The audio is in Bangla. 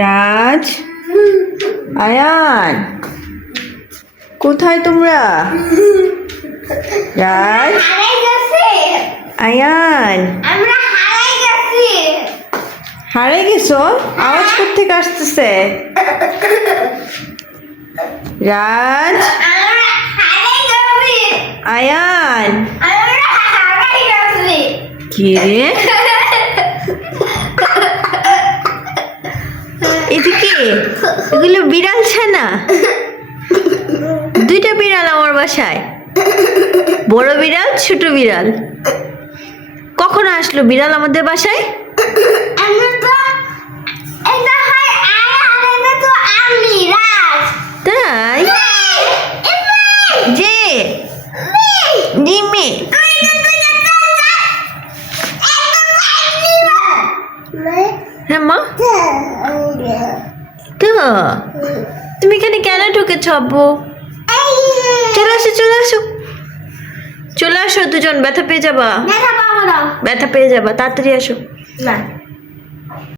রাজ, আয়ান, কোথায় তোমরা? রাজ, আয়ান, হারাই গেছো? আওয়াজ কোত্থেকে আসতেছে? রাজ, আয়ান, কি রে? এদিকে এগুলো বিড়াল ছানা, দুইটা বিড়াল আমার বাসায়, বড় বিড়াল ছোট বিড়াল। কখন আসলো বিড়াল আমাদের বাসায়? তাই যে ডিমে হ্যাঁ মা, তো তুমি এখানে কেন ঢুকেছ আব্বু? চলে আসো চলে আসো চলে আসো, দুজন ব্যথা পেয়ে যাবা, ব্যথা পেয়ে যাবা, তাড়াতাড়ি আসো।